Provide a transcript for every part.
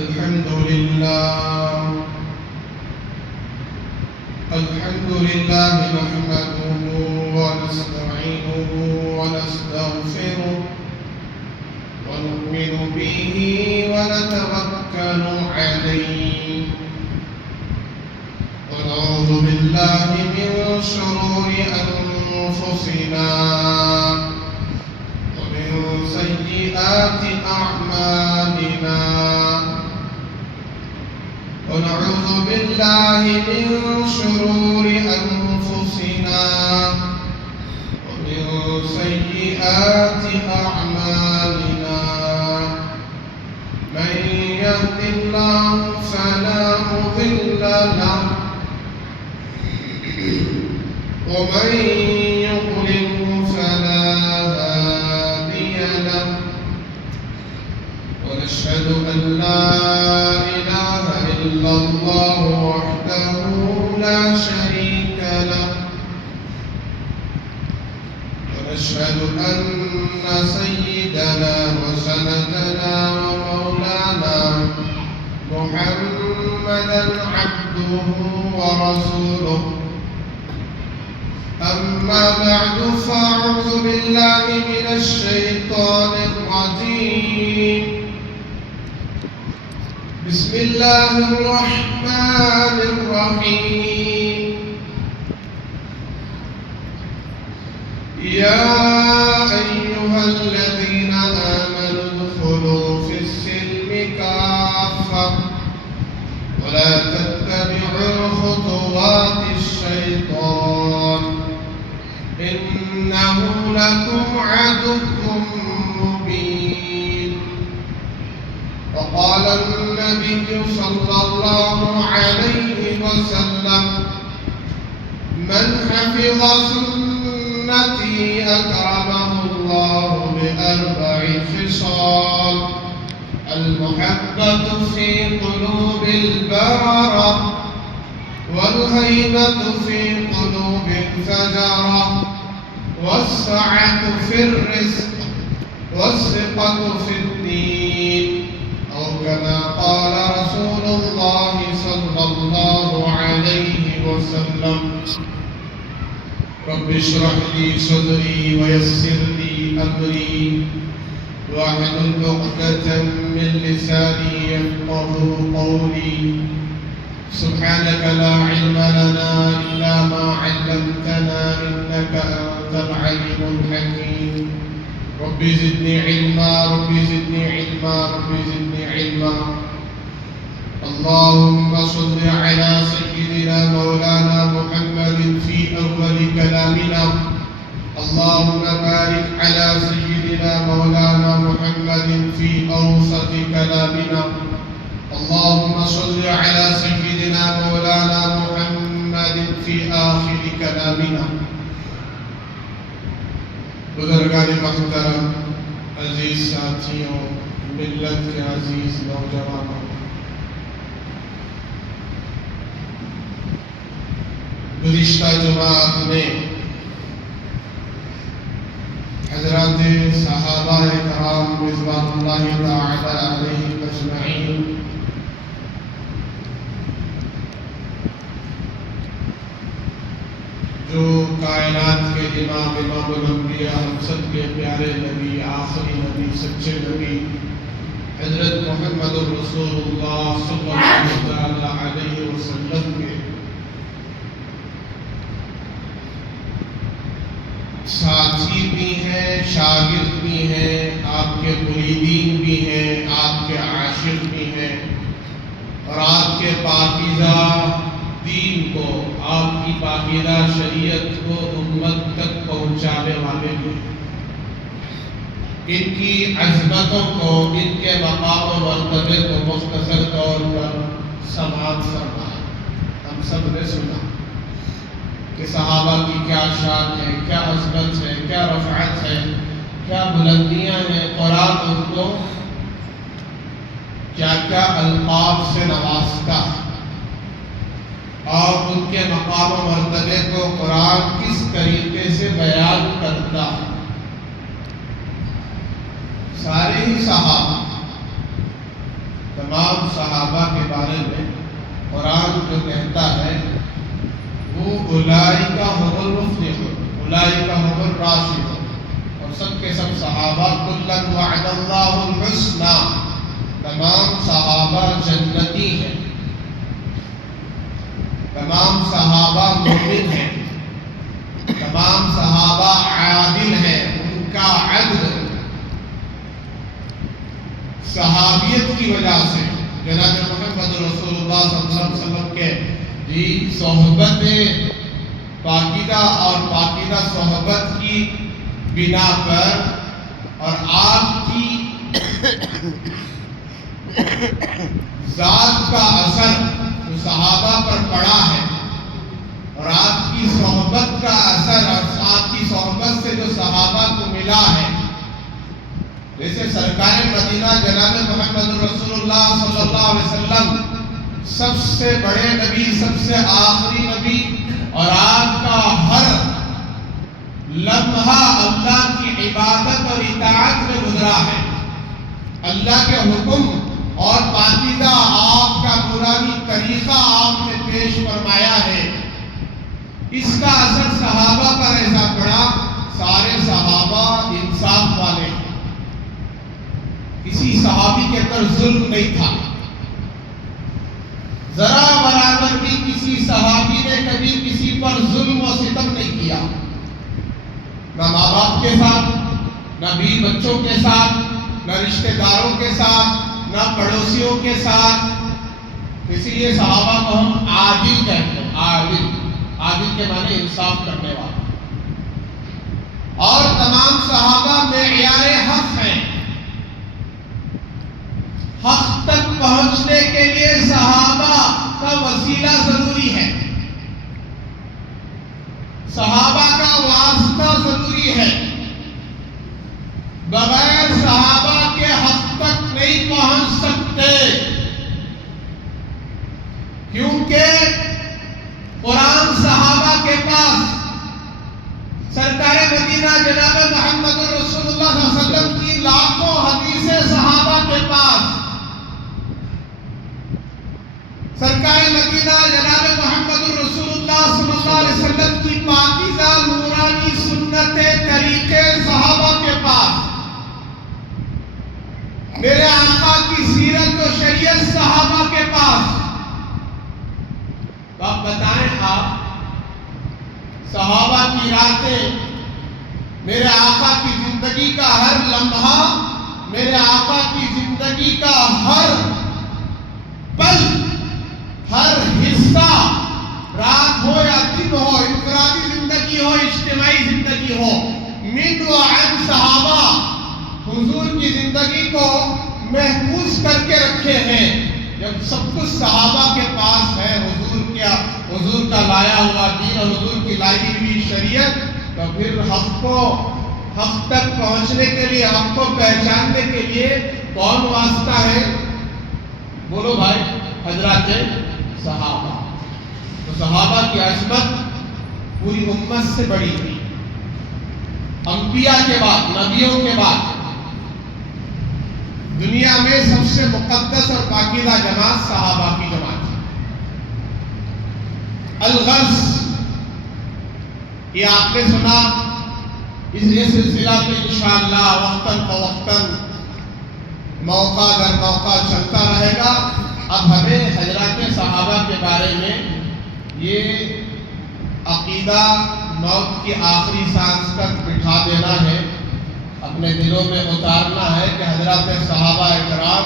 الحمد لله نحمده ونستعينه ونستغفره ونؤمن به ونتوكل عليه ونعوذ بالله من شرور أنفسنا ومن سيئات أعمالنا ونعوذ بالله من شرور أنفسنا ومن سيئات أعمالنا من يهد الله فلا مضل له ومن يضلل فلا هادي له ونشهد أن لا إله إلا الله وحده لا شريك له ونشهد أن سيدنا وسندنا ومولانا محمدا عبده ورسوله أما بعد فأعوذ بالله من الشيطان الرجيم بسم الله الرحمن الرحيم يا أيها الذين آمنوا ادخلوا في السلم كافة ولا تتبعوا خطوات الشيطان إنه لكم عدو مبين وقال النبي صلى الله عليه وسلم من حفظ سنتي أكرمه الله بأربع خصال المحبة في قلوب البررة والهيبة في قلوب الفجرة والسعة في الرزق والثقة في الدين أو كما قال رسول الله صلى الله عليه وسلم رب اشرح لي صدري ويسر لي أمري واحلل عقدة من لساني يفقهوا قولي سبحانك لا علم لنا إلا ما علمتنا إنك أنت العليم الحكيم رب زدني علما رب زدني علما رب زدني علما اللهم صل على سيدنا مولانا محمد في أول كلامنا اللهم بارك على سيدنا مولانا محمد في أوسط كلامنا اللهم صل على سيدنا مولانا محمد في آخر كلامنا بزرگان محترم عزیز ساتھیوں ملت کے عزیز نوجوانوں گزشتہ جماعت میں حضرات صحابہ کرام رضوان اللہ تعالی علیہم اجمعین جو کائنات کے امام الانبیاء ہم سب کے پیارے نبی آخری نبی سچے نبی حضرت محمد رسول اللہ صلی اللہ علیہ وسلم کے ساتھی بھی ہیں شاگرد بھی ہیں آپ کے مریدین بھی ہیں آپ کے عاشق بھی ہیں اور آپ کے پاکیزہ دین کو آپ کی پاکیزہ شریعت کو امت تک پہنچانے والے بھی ان کی عظمتوں کو ان کے مقام و مرتبے کو مختصر طور پر سماعت فرمائیں ہم سب نے سنا کہ صحابہ کی کیا شان ہے کیا عظمت ہے کیا رفعت ہے کیا بلندیاں ہیں قرآن ان کو کیا کیا القاب سے نوازتا ہے اور ان کے مقام و مرتبے کو قرآن کس طریقے سے بیان کرتا ہے سارے ہی صحابہ تمام صحابہ کے بارے میں قرآن جو کہتا ہے وہ اولئک هم المفلحون، اولئک هم الراشدون، اور سب کے سب صحابہ کلا وعد اللہ الحسنی، تمام صحابہ جنتی ہیں، تمام صحابہ مومن ہیں، تمام صحابہ عادل ہیں، ان کا عدل صحابیت کی وجہ سے جناب محمد رسول اللہ صلی اللہ علیہ وسلم کے صحبت پاکیزہ اور پاکیزہ صحبت کی بنا پر اور آپ کی ذات کا اثر جو صحابہ پر پڑا ہے اور آپ کی صحبت کا اثر اور آپ کی صحبت سے جو صحابہ کو ملا ہے، جیسے سرکار مدینہ جناب محمد رسول اللہ صلی اللہ علیہ وسلم سب سے بڑے نبی، سب سے آخری نبی، اور آپ کا ہر لمحہ اللہ کی عبادت اور اطاعت میں گزرا ہے، اللہ کے حکم اور پاکیزہ آپ کا نورانی طریقہ آپ نے پیش فرمایا ہے، اس کا اثر صحابہ پر ایسا پڑا۔ سارے صحابہ انصاف والے ہیں، کسی صحابی کے اندر ظلم نہیں تھا، ذرا برابر بھی کسی صحابی نے کبھی کسی پر ظلم و ستم نہیں کیا، نہ ماں باپ کے ساتھ، نہ بیوی بچوں کے ساتھ، نہ رشتہ داروں کے ساتھ، نہ پڑوسیوں کے ساتھ۔ اسی لیے صحابہ کو ہم عادل کہتے ہیں، عادل، عادل کے معنی انصاف کرنے والا، اور تمام صحابہ معیار حق ہیں۔ حق تک پہنچنے کے لیے صحابہ کا وسیلہ ضروری ہے، صحابہ کا واسطہ ضروری ہے، بغیر صحابہ کے حق تک نہیں پہنچ سکتے، کیونکہ قرآن صحابہ کے پاس، سرکار مدینہ جناب محمد رسول اللہ صلی اللہ علیہ وسلم کی لاکھوں حدیثیں صحابہ کے پاس، سرکار مدینہ جناب محمد رسول اللہ صلی اللہ علیہ وسلم کی پاکیزہ نورانی سنتیں طریقے صحابہ کے پاس، میرے آقا کی سیرت و شریعت صحابہ کے پاس۔ تو آپ بتائیں، آپ صحابہ کی راتیں، میرے آقا کی زندگی کا ہر لمحہ، میرے آقا کی زندگی کا ہر پل، ہر حصہ، رات ہو یا دن ہو، انفرادی زندگی ہو، اجتماعی زندگی ہو، من و عن صحابہ حضور کی زندگی کو محفوظ کر کے رکھے ہیں۔ جب سب کچھ صحابہ کے پاس ہے، حضور کا لایا ہوا دین اور حضور کی لائی ہوئی شریعت، تو پھر حق تک پہنچنے کے لیے، حق کو پہچاننے کے لیے کون واسطہ ہے؟ بولو بھائی، حضرات صحابہ۔ تو صحابہ کی عظمت پوری امت سے بڑی تھی، انبیاء کے بعد، نبیوں کے بعد دنیا میں سب سے مقدس اور پاکیزہ جماعت صحابہ کی جماعت ہے۔ الغرض، یہ آپ نے سنا، اس سلسلہ میں انشاءاللہ وقتاً فوقتاً موقع در موقع چلتا رہے گا۔ اب ہمیں حضرات صحابہ کے بارے میں یہ عقیدہ موت کی آخری سانس تک بٹھا دینا ہے، اپنے دلوں میں اتارنا ہے کہ حضرات صحابہ اکرام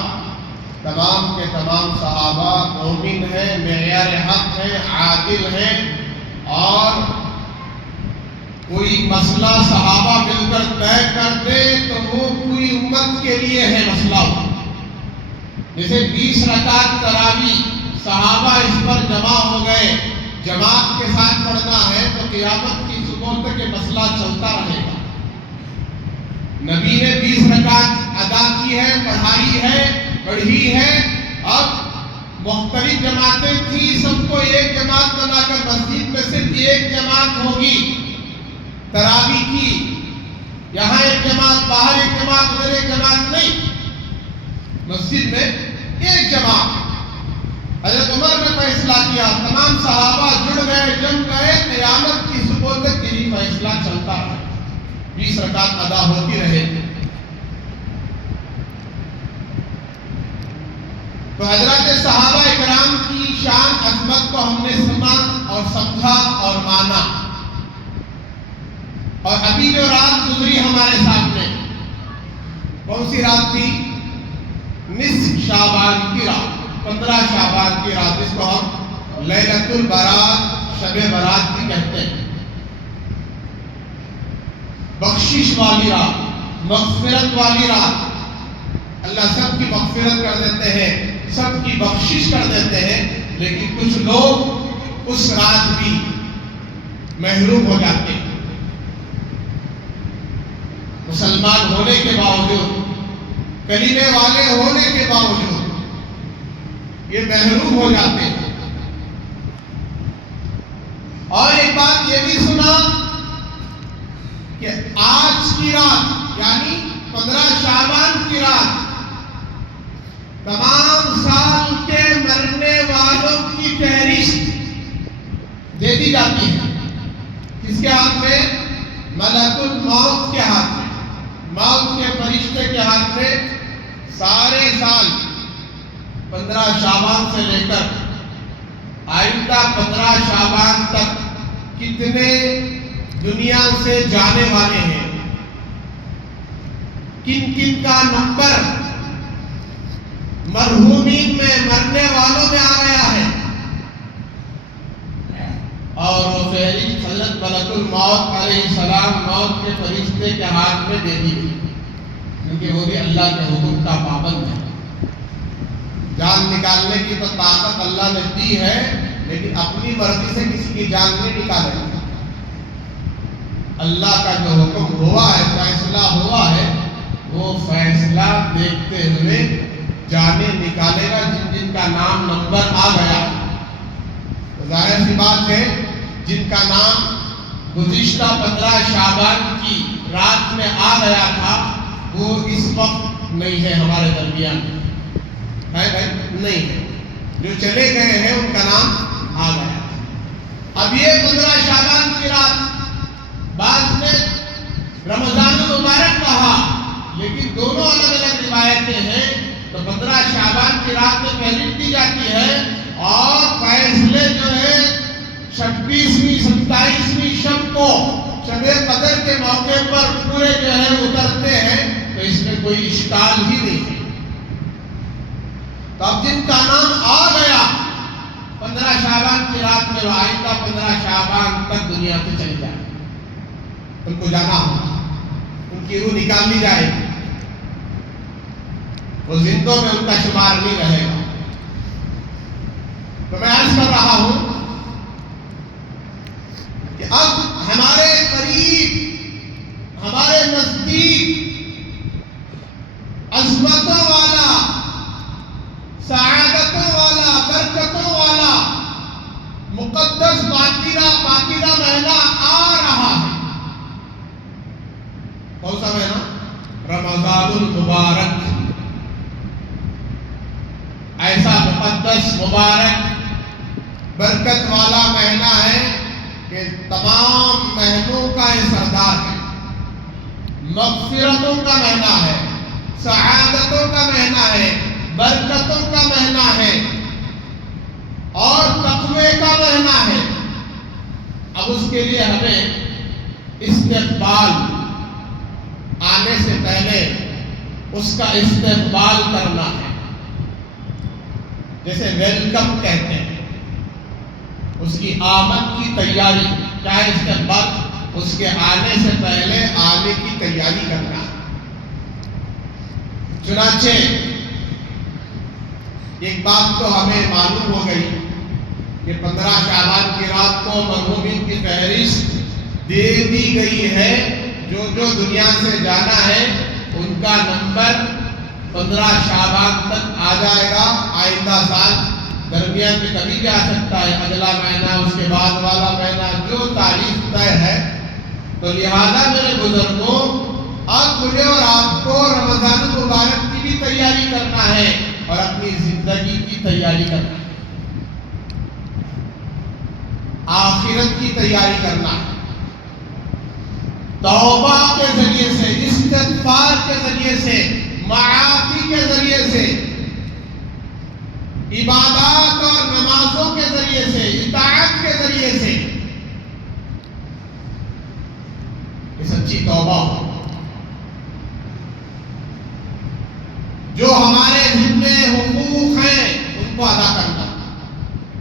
تمام کے تمام صحابہ مومن ہیں، معیار حق ہیں، عادل ہیں، اور کوئی مسئلہ صحابہ مل کر طے کر دے تو وہ پوری امت کے لیے ہے مسئلہ۔ جیسے 20 رکعت تراویح صحابہ اس پر جمع ہو گئے، جماعت کے ساتھ پڑھنا ہے تو قیامت کی صبح تک یہ مسئلہ چلتا رہے گا۔ نبی نے 20 رکعت ادا کی ہے، پڑھی ہے، اب مختلف جماعتیں تھیں، سب کو ایک جماعت بنا کر مسجد میں صرف ایک جماعت ہوگی تراویح کی، یہاں ایک جماعت، باہر ایک جماعت، ادھر ایک جماعت نہیں، مسجد میں ایک جماعت. حضرت عمر نے فیصلہ کیا, تمام صحابہ جڑ گئے, جم گئے, قیامت کی صبح تک یہی فیصلہ چلتا رہا, 20 رکعت ادا ہوتی رہے. تو حضرات صحابہ اکرام کی شان عظمت کو ہم نے سنا اور سمجھا اور مانا. اور ابھی جو رات گزری ہمارے سامنے, کون سی رات تھی؟ نصف شعبان کی رات, 15 شعبان کی رات, جس کو ہم لیلۃ البرات, شب برات بھی کہتے ہیں. بخشش والی رات, مغفرت والی رات. اللہ سب کی مغفرت کر دیتے ہیں, سب کی بخشش کر دیتے ہیں, لیکن کچھ لوگ اس رات بھی محروم ہو جاتے ہیں. مسلمان ہونے کے باوجود, کلمے والے ہونے کے باوجود یہ محروم ہو جاتے ہیں. اور ایک بات یہ بھی سنا کہ آج کی رات یعنی 15 شعبان کی رات تمام سال کے مرنے والوں کی فہرست دے دی جاتی ہے. کس کے ہاتھ میں؟ ملک الموت کے ہاتھ میں, موت کے فرشتے کے ہاتھ میں. سارے سال 15 شعبان سے لے کر آئندہ 15 شعبان تک کتنے دنیا سے جانے والے ہیں, کن کن کا نمبر مرحومین میں, مرنے والوں میں آ گیا ہے, اور وہ فہرست حضرت ملک الموت علیہ السلام موت کے فرشتے کے ہاتھ میں دے دی گئی, کیونکہ وہ بھی اللہ کے حکم کا پابند ہے. جان نکالنے کی تو طاقت اللہ نے دی ہے, لیکن اپنی مرضی سے کسی کی جان نہیں نکالے. اللہ کا جو حکم ہوا ہے, فیصلہ ہوا ہے, وہ فیصلہ دیکھتے ہوئے جانے نکالے گا جن جن کا نام نمبر آ گیا. ظاہر سی بات ہے, جن کا نام گزشتہ 15 شعبان کی رات میں آ گیا تھا وہ اس وقت نہیں ہے ہمارے درمیان, ہے بھائی نہیں ہے. جو چلے گئے ہیں ان کا نام آ گیا. اب یہ 15 شعبان کی رات, بعض نے رمضان المبارک کہا, لیکن دونوں الگ الگ روایتیں ہیں. تو 15 شعبان کی رات میں فہرست دی جاتی ہے, اور فیصلے جو ہے 26ویں 27ویں شب کو شب قدر کے موقع پر پورے جو ہے اترتے ہیں. تو اس میں کوئی اشکال ہی نہیں ہے. تو اب جن کا نام آ گیا 15 شعبان کی رات میں, وہ آئندہ 15 شعبان تک دنیا سے چلے جائیں, ان کو جانا ہوگا, ان کی روح نکال لی جائے گی, وہ زندوں میں ان کا شمار نہیں رہے گا. تو میں عرض کر رہا ہوں کہ اب ہمارے قریب, ہمارے نزدیک عظمتوں والا, سعادتوں والا, برکتوں والا مقدس پاکیزہ مہینہ آ رہا ہے. کون سا مہینہ؟ رمضان المبارک. ایسا مقدس, مبارک, برکت والا مہینہ ہے کہ تمام مہینوں کا یہ سردار ہے. مغفرتوں کا مہینہ ہے, سعادتوں کا مہینہ ہے, برکتوں کا مہینہ ہے, اور تقوی کا مہینہ ہے. اب اس کے لیے ہمیں استقبال, آنے سے پہلے اس کا استقبال کرنا ہے. جیسے ویلکم کہتے ہیں, اس کی آمد کی تیاری, کیا ہے استقبال؟ اس کے آنے سے پہلے آنے کی تیاری کرنا. چنانچہ ایک بات تو ہمیں معلوم ہو گئی کہ 15 شعبان کی رات کو مرحومین کی فہرست دے دی گئی ہے. جو جو دنیا سے جانا ہے ان کا نمبر 15 شعبان تک آ جائے گا. آئندہ سال درمیان میں کبھی بھی آ سکتا ہے, اگلا مہینہ, اس کے بعد والا مہینہ, جو تاریخ طے ہے. تو لہذا میرے بزرگوں, اب مجھے اور آپ کو رمضان المبارک کی بھی تیاری کرنا ہے. اور اپنی زندگی کی تیاری کرنا ہے، آخرت کی تیاری کرنا ہے، توبہ کے ذریعے سے، استغفار کے ذریعے سے، معافی کے ذریعے سے، عبادات اور نمازوں کے ذریعے سے، اطاعت کے ذریعے سے یہ سچی توبہ ہو، جو ہمارے ذمے حقوق ہیں ان کو ادا کرنا،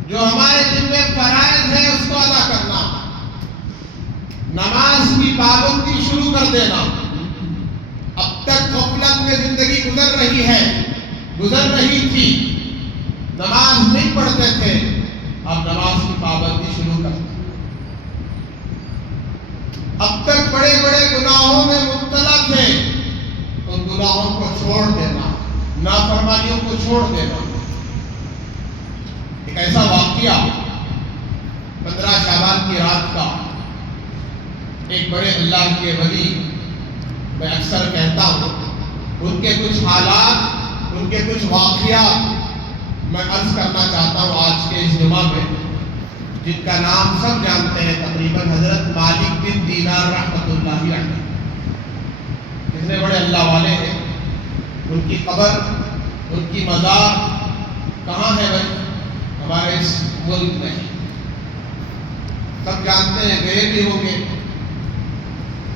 جو ہمارے ذمے فرائض ہیں اس کو ادا کرنا، نماز کی پابندی شروع کر دینا۔ اب تک غفلت میں زندگی گزر رہی ہے، گزر رہی تھی، نماز نہیں پڑھتے تھے، اب نماز کی پابندی شروع کر دیں۔ اب تک بڑے بڑے گناہوں میں مبتلا تھے، ان گناہوں کو چھوڑ دینا، نافرمانیوں کو چھوڑ دینا۔ ایک ایسا واقعہ 15 شعبان کی رات کا، ایک بڑے اللہ کے ولی، میں اکثر کہتا ہوں، ان کے کچھ حالات، ان کے کچھ واقعات میں عرض کرنا چاہتا ہوں آج کے اس جمعہ میں، جن کا نام سب جانتے ہیں تقریباً، حضرت مالک بن دینار رحمۃ اللہ علیہ، اتنے بڑے اللہ والے ہیں۔ ان کی قبر، ان کی مزار کہاں ہے بھائی؟ ہمارے اس ملک میں، سب جانتے ہیں، گئے بھی ہوں گے۔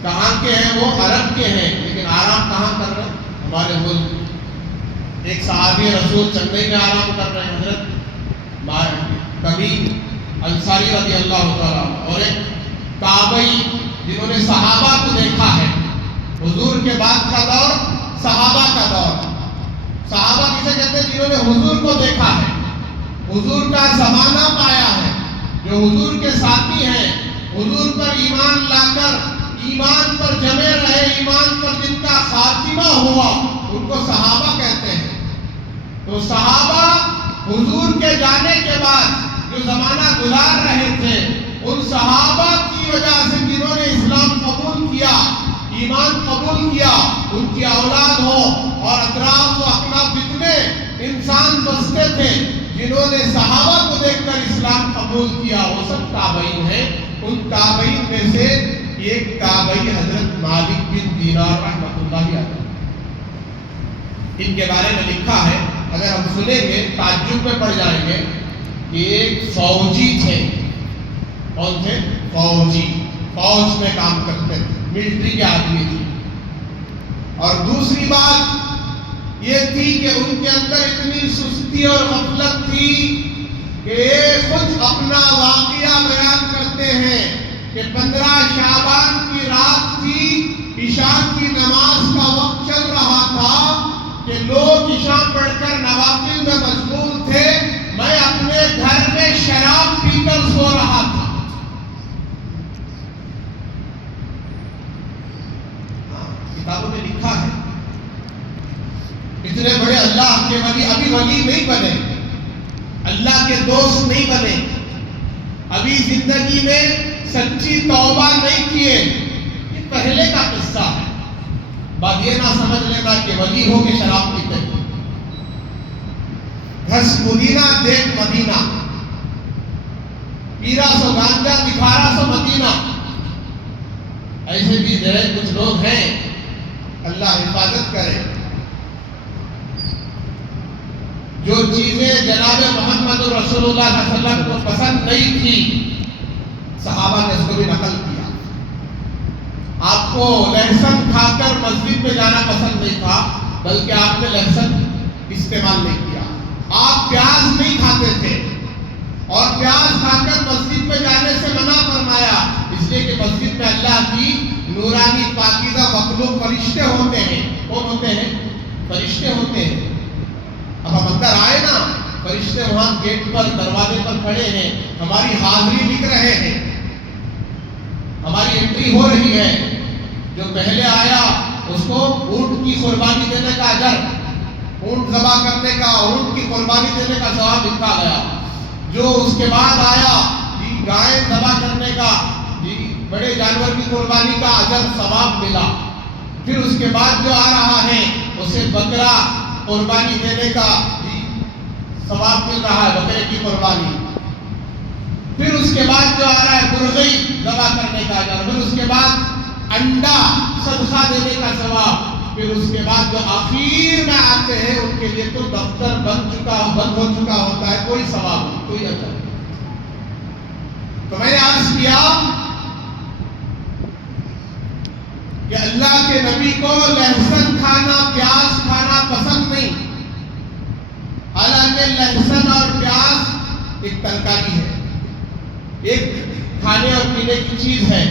کہاں کے ہیں وہ؟ عرب کے ہیں، لیکن آرام کہاں کر رہے ہیں؟ ہمارے ملک۔ ایک صحابی رسول چنئی میں آرام کر رہے ہیں، حضرت کبیر انصاری رضی اللہ تعالیٰ، اور ایک تابعی جنہوں نے صحابہ کو دیکھا ہے، حضور کے بعد کا دور صحابہ کا دور۔ صحابہ کسے کہتے ہیں؟ جنہوں نے حضور کو دیکھا ہے، حضور کا زمانہ پایا ہے، جو حضور کے ساتھی ہیں، حضور پر ایمان لا کر ایمان پر جمے رہے، ایمان پر جن کا خاتمہ ہوا، ان کو صحابہ کہتے ہیں۔ تو صحابہ حضور کے جانے کے بعد جو زمانہ گزار رہے تھے، ان صحابہ کی وجہ سے جنہوں نے اسلام قبول کیا، ایمان قبول کیا، ان کی اولاد ہو اور اطراف و اکناف جتنے انسان بستے تھے، جنہوں نے صحابہ کو دیکھ کر اسلام قبول کیا، وہ سب تابعین ہیں۔ ان تابعین میں سے ایک تابعی حضرت مالک بن دینار رحمۃ اللہ علیہ، ان کے بارے میں لکھا ہے، اگر ہم سنیں گے تعجب میں پڑ جائیں گے کہ ایک فوجی تھے۔ کون تھے؟ فوجی، فوج میں کام کرتے تھے، ملٹری کے آدمی تھے۔ اور دوسری بات یہ تھی کہ ان کے اندر اتنی سستی اور غفلت تھی کہ خود اپنا واقعہ بیان کرتے ہیں کہ 15 شعبان کی رات تھی، عشاء کی نماز کا وقت چل رہا تھا کہ لوگ عشاء پڑھ کر نوافل میں مشغول تھے، میں اپنے گھر میں شراب پی کر سو رہا تھا۔ کتابوں میں لکھا ہے، اتنے بڑے اللہ کے ولی ابھی ولی نہیں بنے، اللہ کے دوست نہیں بنے، ابھی زندگی میں سچی توبہ نہیں کیے، یہ پہلے کا قصہ ہے۔ بات یہ نہ سمجھ لینا کہ ولی ہو کے شراب پیتے ہیں۔ گھس مدینہ دیکھ مدینہ، پیرا سو گانجا دکھارا سو مدینہ، ایسے بھی کچھ لوگ ہیں، اللہ حفاظت کرے۔ جو چیزیں جناب محمد رسول اللہ صلی اللہ علیہ وسلم کو پسند نہیں تھی، صحابہ نے اس کو بھی نقل کیا۔ آپ کو لہسن کھا کر مسجد میں جانا پسند نہیں تھا، بلکہ آپ نے لہسن استعمال نہیں کیا۔ آپ پیاز نہیں کھاتے تھے اور پیاز کھا کر مسجد میں جانے سے منع فرمایا، اس لیے کہ مسجد میں اللہ کی نورانی پاکیزہ مخلوق فرشتے ہوتے ہیں۔ کون ہوتے ہیں؟ فرشتے ہوتے ہیں۔ اب ہم اندر آئے نا، فرشتے وہاں گیٹ پر، دروازے پر کھڑے ہیں، ہماری حاضری لکھ رہے ہیں، ہماری انٹری ہو رہی ہے۔ جو پہلے آیا اس کو اونٹ کی قربانی دینے کا اجر، اونٹ ذبح کرنے کا، اونٹ کی قربانی دینے کا ثواب لکھا گیا۔ جو اس کے بعد آیا گائے ذبح کرنے کا، بڑے جانور کی قربانی کا اجر ثواب ملا۔ پھر اس کے بعد جو آ رہا ہے اسے بکرا قربانی دینے کا ثواب مل رہا ہے بکرے کی قربانی. پھر اس کے بعد جو آ رہا ہے مرغی ذبح کرنے کا اجر. پھر اس کے بعد انڈا صدقہ دینے کا ثواب. پھر اس کے بعد جو آخر میں آتے ہیں ان کے لیے تو دفتر بند ہو چکا ہوتا ہے, کوئی ثواب نہیں, کوئی اجر نہیں. تو میں نے عرض کیا کہ اللہ کے نبی کو لہسن کھانا, پیاز کھانا پسند نہیں. حالانکہ لہسن اور پیاز ایک ترکاری ہے, ایک کھانے اور پینے کی چیز ہے,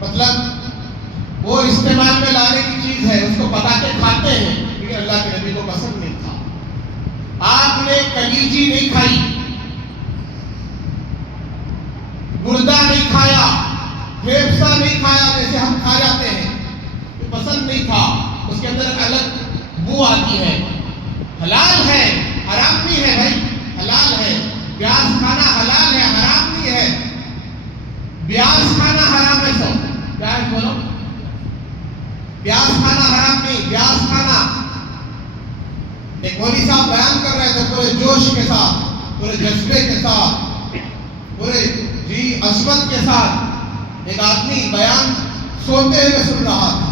مطلب وہ استعمال میں لانے کی چیز ہے, اس کو پکا کے کھاتے ہیں, لیکن اللہ کے نبی کو پسند نہیں تھا. آپ نے کلیجی نہیں کھائی, گردہ نہیں کھایا, پھیپسا نہیں کھایا جیسے ہم کھا جاتے ہیں, پسند نہیں تھا. اس کے اندر الگ بو آتی ہے. حلال ہے, حرام نہیں ہے بھائی, حلال ہے. پیاز کھانا حلال ہے, حرام نہیں ہے. پیاز کھانا حرام ہے. سو پیاز بولو, پیاز کھانا حرام نہیں. پیاز کھانا, ایک مولوی صاحب بیان کر رہے تھے پورے جوش کے ساتھ, پورے جذبے کے ساتھ, پورے عظمت کے ساتھ. ایک آدمی بیان سوتے ہوئے سن رہا تھا,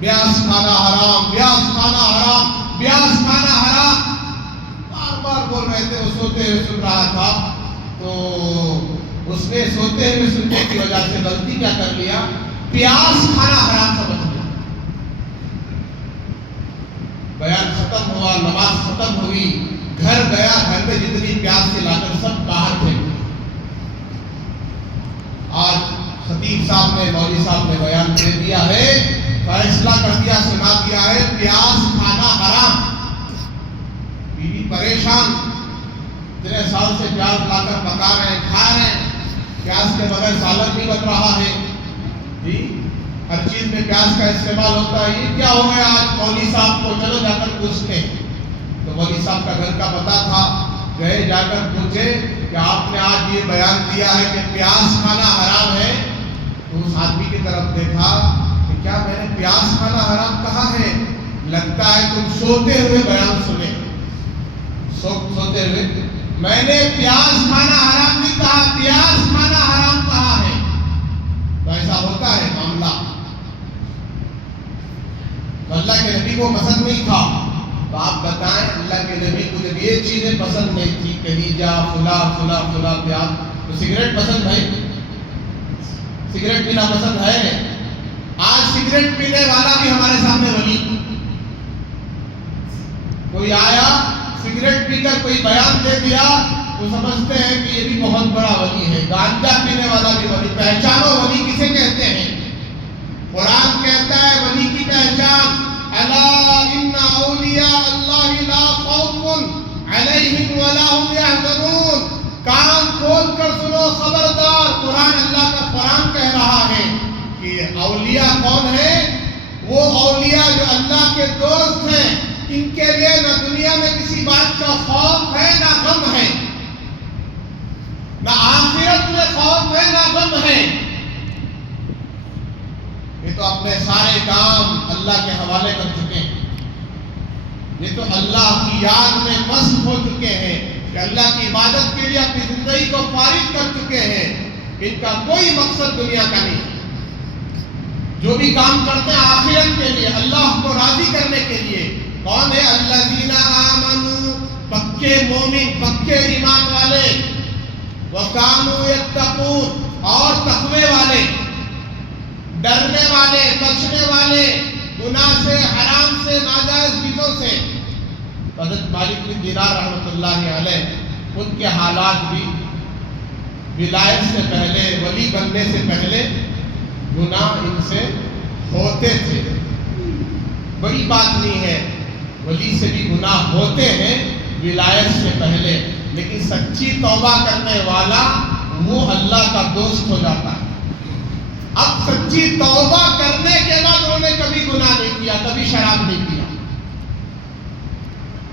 پیاز کھانا حرام, پیاز کھانا حرام, پیاز کھانا حرام, بار بار بول رہے تھے. وہ سوتے ہوئے سن رہا تھا, تو اس نے سوتے ہوئے سننے کی وجہ سے غلطی کیا کر لیا, پیاز کھانا حرام سمجھ لیا. بیان ختم ہوا, نماز ختم ہوئی, گھر گیا, گھر میں جتنی پیاز سے لا کر سب باہر پھینک. آج خطیب صاحب نے, مولوی صاحب نے بیان دے دیا ہے, فیصلہ کر دیا, سنا دیا ہے, پیاز کھانا حرام. بیوی پریشان, اتنے سال سے پیاز لا کر پکا رہے ہیں, کھا رہے ہیں, پیاز کے بغیر سالن نہیں بن رہا ہے جی, ہر چیز میں پیاز کا استعمال ہوتا ہے. یہ کیا ہو گیا آج مولوی صاحب کو؟ چلو جا کر پوچھتے ہیں. تو مولوی صاحب کا گھر کا پتہ تھا, گئے, جا کر پوچھے کہ آپ نے آج یہ بیان دیا ہے کہ پیاز کھانا حرام ہے. تو اس آدمی کی طرف دیکھا کہ کیا میں نے پیاز کھانا حرام کہا ہے؟ لگتا ہے تم سوتے ہوئے بیان سنے. سوتے ہوئے میں نے پیاز کھانا حرام نہیں کہا, پیاز کھانا حرام کہا ہے. تو ایسا ہوتا ہے معاملہ. تو اللہ کے نبی کو پسند نہیں تھا. تو آپ بتائیں, اللہ کے نبی کو جب یہ چیزیں پسند نہیں تھی, کلیجا, فلا پیاز, تو سگریٹ پسند ہے؟ سگریٹ پینا پسند ہے؟ آج سگریٹ پینے والا بھی ہمارے سامنے ولی. کوئی آیا سگریٹ پی کر کوئی بیان دے دیا تو سمجھتے ہیں کہ یہ بھی بہت بڑا ولی ہے. گانجا پینے والا بھی ولی. پہچانو ولی کسے کہتے ہیں؟ قرآن کہتا ہے ولی کی پہچان, الا ان اولیاء اللہ لا خوف علیہم ولا هم يحزنون. کان کھول کر سنو, خبردار, قرآن, اللہ کا قرآن کہہ رہا ہے کہ اولیاء کون ہیں؟ وہ اولیاء جو اللہ کے دوست ہیں, ان کے لیے نہ دنیا میں کسی بات کا خوف ہے نہ غم ہے, نہ آخرت میں خوف ہے نہ غم ہے. یہ تو اپنے سارے کام اللہ کے حوالے کر چکے ہیں. یہ تو اللہ کی یاد میں مست ہو چکے ہیں کہ اللہ کی عبادت کے لیے اپنی زندگی کو فارغ کر چکے ہیں. ان کا کوئی مقصد دنیا کا نہیں. جو بھی کام کرتے ہیں آخرت کے لیے, اللہ کو راضی کرنے کے لیے. کون ہے؟ الذین آمنوا, پکے مومن, پکے ایمان والے, وکانوا یتقون, اور تقوی والے, ڈرنے والے, بچنے والے, گناہ سے, حرام سے, ناجائز چیزوں سے. حضرت مالک بن دینار رحمۃ اللہ علیہ, ان کے حالات بھی ولایت سے پہلے, ولی بننے سے پہلے گناہ ان سے ہوتے تھے. بڑی بات نہیں ہے, ولی سے بھی گناہ ہوتے ہیں ولایت سے پہلے, لیکن سچی توبہ کرنے والا وہ اللہ کا دوست ہو جاتا ہے. اب سچی توبہ کرنے کے بعد انہوں نے کبھی گناہ نہیں کیا, کبھی شراب نہیں پیا,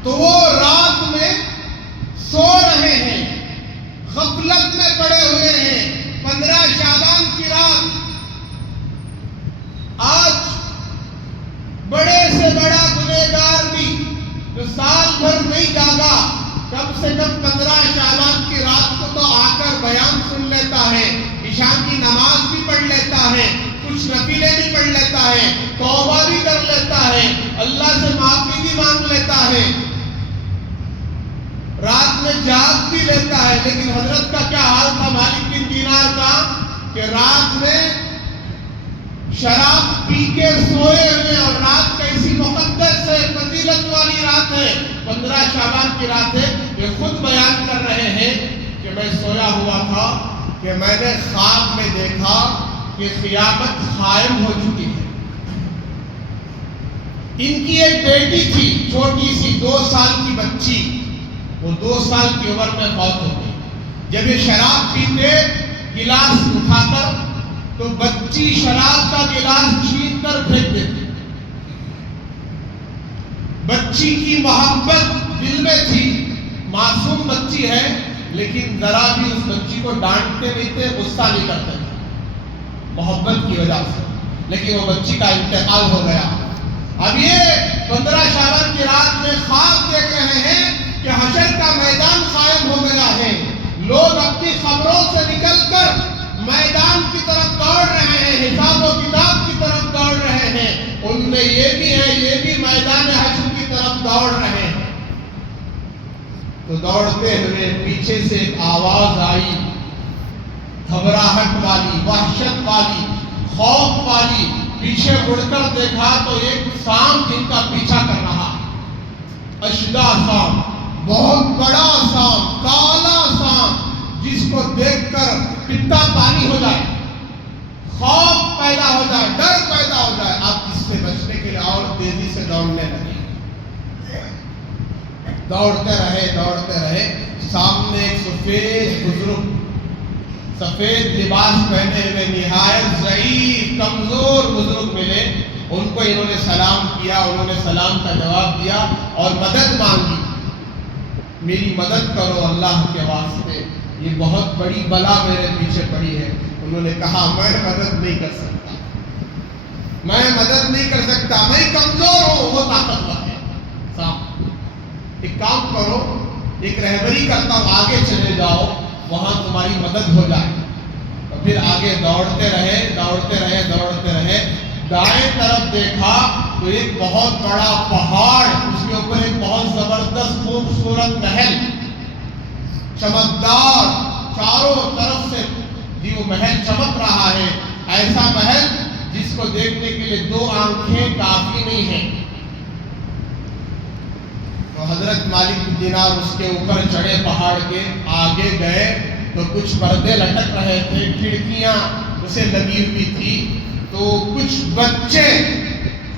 تو وہ رات میں سو رہے ہیں, غفلت میں پڑے ہوئے ہیں. 15 شعبان کی رات. آج بڑے سے بڑا گنہگار بھی جو سال بھر بھر نہیں جاگا، کم سے کم 15 شعبان کی رات کو تو آ کر بیان سن لیتا ہے، عشاء کی نماز بھی پڑھ لیتا ہے، کچھ نفلیں بھی پڑھ لیتا ہے، توبہ بھی کر لیتا ہے، اللہ سے معافی بھی مانگ لیتا ہے، رات میں جاگ بھی لیتا ہے۔ لیکن حضرت کا کیا حال تھا مالک بن دینار کا کہ رات میں شراب پی کے سوئے ہوئے، اور رات کیسی مقدس ہے، فضیلت والی رات ہے، 15 شعبان کی رات ہے۔ یہ خود بیان کر رہے ہیں کہ میں سویا ہوا تھا کہ میں نے خواب میں دیکھا کہ قیامت قائم ہو چکی ہے۔ ان کی ایک بیٹی تھی چھوٹی سی 2 سال کی بچی، وہ 2 سال کی عمر میں فوت ہو گئی۔ جب یہ شراب پیتے گلاس اٹھا کر تو بچی شراب کا گلاس چھین کر پھینک دیتی۔ بچی کی محبت دل میں تھی، معصوم بچی ہے، لیکن ذرا بھی اس بچی کو ڈانٹتے نہیں تھے، غصہ نہیں کرتے تھے محبت کی وجہ سے، لیکن وہ بچی کا انتقال ہو گیا۔ اب یہ 15 شعبان کی رات میں خواب دیکھ رہے ہیں کہ حشر کا میدان قائم ہو گیا ہے، لوگ اپنی خبروں سے نکل کر میدان کی طرف دوڑ رہے ہیں، حساب و کتاب کی طرف دوڑ رہے ہیں، ان میں یہ بھی ہے، یہ بھی میدان حشر کی طرف دوڑ رہے ہیں۔ تو دوڑتے ہوئے پیچھے سے ایک آواز آئی، گھبراہٹ والی، وحشت والی، خوف والی۔ پیچھے مڑ کر دیکھا تو ایک سانپ ان کا پیچھا کر رہا، اشدہ سانپ، بہت بڑا سانپ، کالا سانپ، جس کو دیکھ کر پتا پانی ہو جائے، خوف پیدا ہو جائے، ڈر پیدا ہو جائے۔ آپ اس سے بچنے کے لیے اور تیزی سے دوڑنے لگے، دوڑتے رہے۔ سامنے ایک سفید بزرگ، سفید لباس پہنے ہوئے، نہایت ضعیف کمزور بزرگ ملے۔ ان کو انہوں نے سلام کیا، انہوں نے سلام کا جواب دیا اور مدد مانگی، میری مدد کرو اللہ کے واسطے، یہ بہت بڑی بلا میرے پیچھے پڑی ہے۔ انہوں نے کہا میں مدد نہیں کر سکتا، میں مدد نہیں کر سکتا، میں کمزور ہوں، وہ طاقتور ہے۔ ایک کام کرو، ایک رہبری کرتا ہوں، آگے چلے جاؤ، وہاں تمہاری مدد ہو جائے۔ تو پھر آگے دوڑتے رہے، دائیں طرف دیکھا تو ایک بہت بڑا پہاڑ، اس کے اوپر ایک بہت زبردست خوبصورت محل، چمکدار، چاروں طرف سے وہ محل چمک رہا ہے، ایسا محل جس کو دیکھنے کے لیے 2 آنکھیں کافی نہیں ہیں۔ تو حضرت مالک بن دینار اس کے اوپر چڑھے، پہاڑ کے آگے گئے تو کچھ پردے لٹک رہے تھے، کھڑکیاں اسے لگی ہوئی تھی، تو کچھ بچے،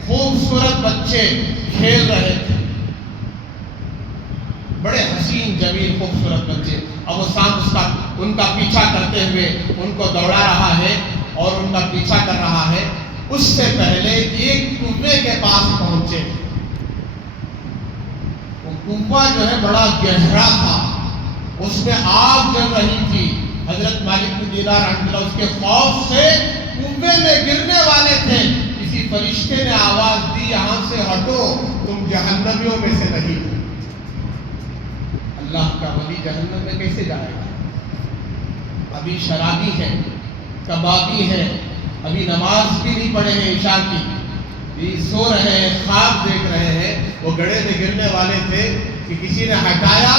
خوبصورت بچے کھیل رہے تھے، بڑے حسین جمیل خوبصورت بچے۔ اب وہ سانپ ان کا پیچھا کرتے ہوئے ان کو دوڑا رہا ہے اور ان کا پیچھا کر رہا ہے۔ اس سے پہلے ایک کنویں کے پاس پہنچے، وہ کنواں جو ہے بڑا گہرا تھا، اس میں آگ جل رہی تھی۔ حضرت مالک بن دینار رحمۃ اللہ اس کے خوف سے کنویں میں گرنے والے تھے، کسی فرشتے نے آواز دی یہاں سے ہٹو، تم جہنمیوں میں سے نہیں ہو۔ اللہ کا ولی جہنم میں کیسے جائے گا؟ ابھی شرابی ہے، کبابی ہے، ابھی نماز بھی نہیں پڑھے ہیں عشاء کی، سو رہے ہیں، خواب دیکھ رہے ہیں۔ وہ گڑھے میں گرنے والے تھے کہ کسی نے ہٹایا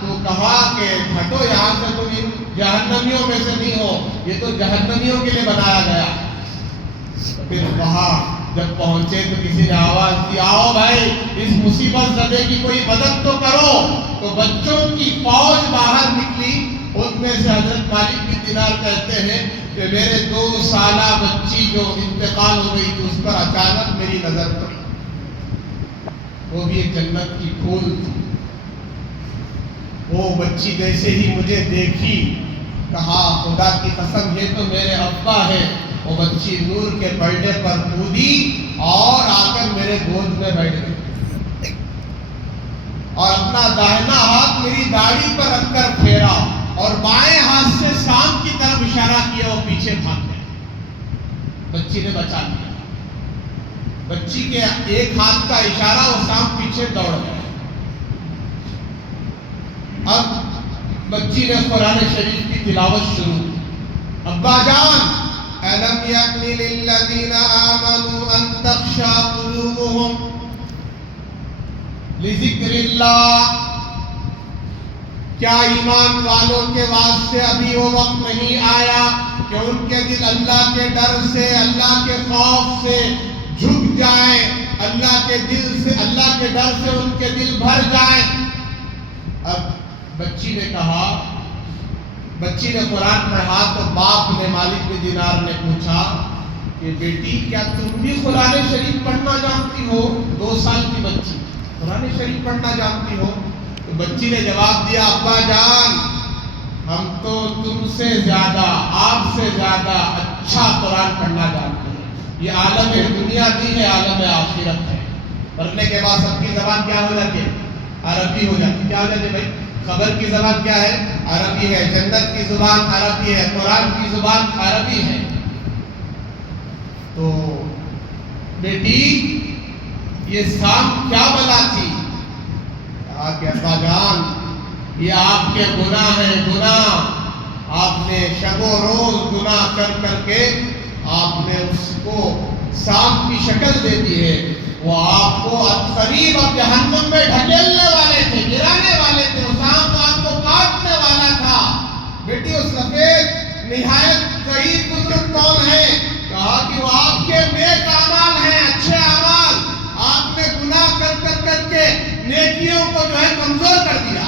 تو کہا کہ ہٹو یہاں سے، تم ان جہنمیوں میں سے نہیں ہو، یہ تو جہنمیوں کے لیے بنایا گیا۔ پھر وہاں جب پہنچے تو کسی نے آواز دی، آؤ بھائی اس مصیبت زدے کی کوئی مدد تو کرو۔ تو بچوں کی فوج باہر نکلی، ان میں سے حضرت مالک بن دینار کہتے ہیں کہ میرے 2 سالہ بچی جو انتقال ہو گئی تھی، اس پر اچانک میری نظر پڑی، وہ بھی ایک جنت کی پھول تھی۔ وہ بچی جیسے ہی مجھے دیکھی، کہا خدا کی قسم یہ تو میرے ابا ہے۔ وہ بچی نور کے پردے پر کودی اور آ کر میرے گود میں بیٹھ گئی اور اپنا داہنا ہاتھ میری داڑھی پر رکھ کر پھیرا اور بائیں ہاتھ سے سانپ کی طرف اشارہ کیا، وہ پیچھے بھاگ گئے۔ بچی نے بچا لیا، بچی کے ایک ہاتھ کا اشارہ، وہ سانپ پیچھے دوڑ گیا۔ اب بچی نے قرآن شریف کی تلاوت شروع کی. ابا جان أَلَمْ يَأْنِ لِلَّذِينَ آمَنُوا أَن تَخْشَعَ قُلُوبُهُمْ لِذِكْرِ اللَّهِ، کیا ایمان والوں کے واسطے ابھی وہ وقت نہیں آیا کہ ان کے دل اللہ کے ڈر سے، اللہ کے خوف سے جھک جائیں، اللہ کے ڈر سے ان کے دل بھر جائیں؟ اب بچی نے قرآن پڑھا تو باپ نے، مالک بن دینار نے پوچھا کہ بیٹی کیا تم بھی قرآن شریف پڑھنا جانتی ہو؟ 2 سال کی بچی قرآن شریف پڑھنا جانتی ہو؟ تو بچی نے جواب دیا ابا جان ہم تو تم سے زیادہ، آپ سے زیادہ اچھا قرآن پڑھنا جانتے ہیں. یہ عالم دنیا نہیں ہے، عالم آخرت ہے. پڑھنے کے بعد سب کی زبان کیا ہو جاتی ہے؟ عربی ہو جاتی ہے. کیا ہو جاتی ہے بھائی؟ خبر کی زبان کیا ہے؟ عربی ہے. جنت کی زبان عربی ہے. قرآن کی زبان عربی ہے. تو بیٹی یہ سام کیا بلا تھی؟ کہا کہ ابا جان یہ آپ کے گناہ ہیں، گناہ. آپ نے شب و روز گناہ کر کر کے آپ نے اس کو سانپ کی شکل دے دی ہے. وہ آپ کو قریب اب جہنم میں ڈھکیلنے والے تھے، گرانے والے تھے. وہ سانپ آپ کو کاٹنے والا تھا. بیٹی وہ سفید نہایت قریب بزرگ کون ہے؟ کہا کہ وہ آپ کے نیک اعمال ہیں، اچھے اعمال. آپ نے گناہ کر کے نیکیوں کو جو ہے کمزور کر دیا.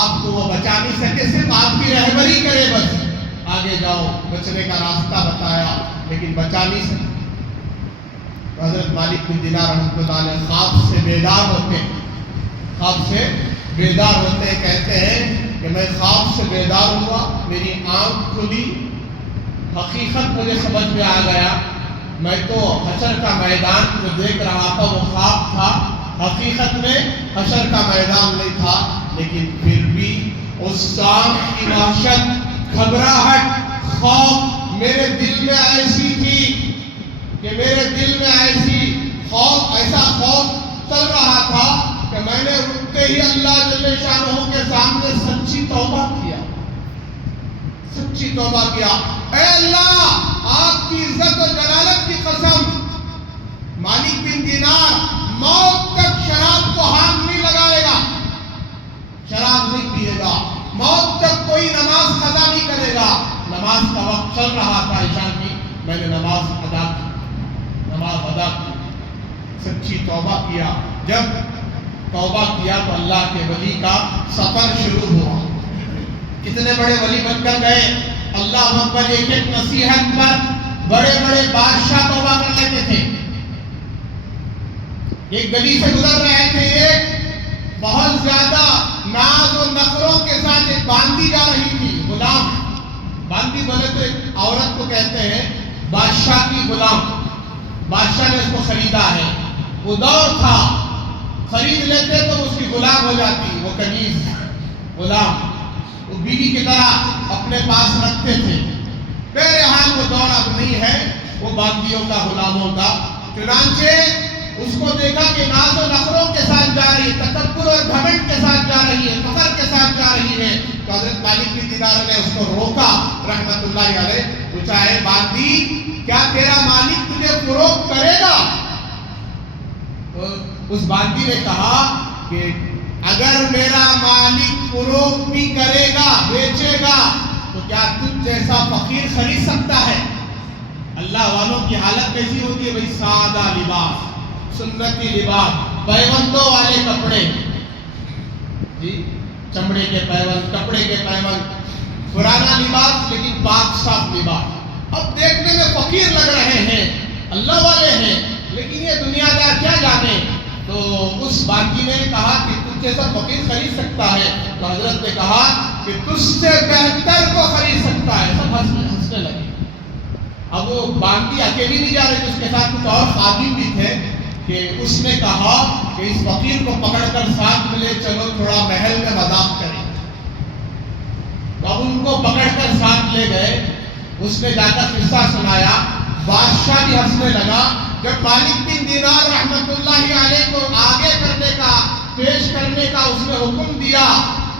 آپ کو وہ بچا نہیں سکے، صرف آپ کی رہبری کرے، بس آگے جاؤ، بچنے کا راستہ بتایا لیکن بچا نہیں سکے. حضرت مالک بن دینار رحمۃ اللہ علیہ خواب سے بیدار ہوتے ہیں. کہتے ہیں کہ میں خواب سے بیدار ہوا، میری آنکھ کھلی، حقیقت مجھے سمجھ میں آ گیا. میں تو حشر کا میدان جو دیکھ رہا تھا وہ خواب تھا، حقیقت میں حشر کا میدان نہیں تھا. لیکن پھر بھی اس سانپ کی وحشت، گھبراہٹ، خوف میرے دل میں ایسی تھی کہ ایسا خوف چل رہا تھا کہ میں نے رکتے ہی اللہ جل شانہ کے سامنے سچی توبہ کیا. اے اللہ آپ کی عزت و جلالت کی قسم، مالک بن دینار موت تک شراب کو ہاتھ نہیں لگائے گا، شراب نہیں پیے گا، موت تک کوئی نماز قضا نہیں کرے گا. نماز کا وقت چل رہا تھا عشاء کی، میں نے نماز ادا کی، سچی توبہ کیا. جب توبہ کیا تو اللہ کے ولی کا سفر شروع ہوا. کتنے بڑے ولی بن کر گئے. اللہ اکبر. ایک نصیحت پر بڑے بادشاہ توبہ کر لیتے تھے. ایک گلی سے گزر رہے تھے، ایک بہت زیادہ ناز و نخروں کے ساتھ ایک باندی جا رہی تھی، غلام. باندی بولے تو ایک عورت کو کہتے ہیں، بادشاہ کی غلام. بادشاہ نے اس کو خریدا ہے. وہ دور تھا، خرید لیتے تو اس کی غلام ہو جاتی. وہ کنیز غلام، وہ بیوی کی طرح اپنے پاس رکھتے تھے. بہرحال وہ دور اب نہیں ہے وہ باندیوں کا، غلاموں کا. چنانچہ اس کو دیکھا کہ ناز و نخروں کے ساتھ جا رہی ہے، تکبر اور گھمنڈ کے ساتھ جا رہی ہے، فخر کے ساتھ جا رہی ہے. تو حضرت مالک بن دینار نے اس کو روکا رحمت اللہ علیہ. پوچھا ہے باندی کیا تیرا مالک تجھے فروخت کرے گا؟ اس باندی نے کہا کہ اگر میرا مالک فروخت بھی کرے گا، بیچے گا، تو کیا تجھ جیسا فقیر خرید سکتا ہے؟ اللہ والوں کی حالت کیسی ہوتی ہے بھائی؟ سادہ لباس، سنتی لباس، پیوندوں والے کپڑے، جی چمڑے کے پیوند، کپڑے کے پیوند، پرانا لباس لیکن پاک صاف لباس. اب دیکھنے میں فقیر لگ رہے ہیں، اللہ والے ہیں، لیکن یہ دنیا دار کیا جانے. تو اس باندی نے کہا کہ تجھ جیسا فقیر خرید سکتا ہے. تو حضرت نے کہا کہ تجھ سے بہتر کو خرید سکتا ہے. سب ہنسنے لگے. اب وہ باندی اکیلی نہیں جا رہی تھی، اس کے ساتھ کچھ اور خادم بھی تھے. کہ اس نے کہا کہ اس فقیر کو پکڑ کر ساتھ ملے چلو تھوڑا محل میں مذاق کریں. تو اب ان کو پکڑ کر ساتھ لے گئے. اس نے جا کر قصہ سنایا. بادشاہ بھی ہنسنے لگا. جب مالک بن دینار رحمت اللہ علیہ کو آگے کرنے کا پیش کرنے کا اس نے حکم دیا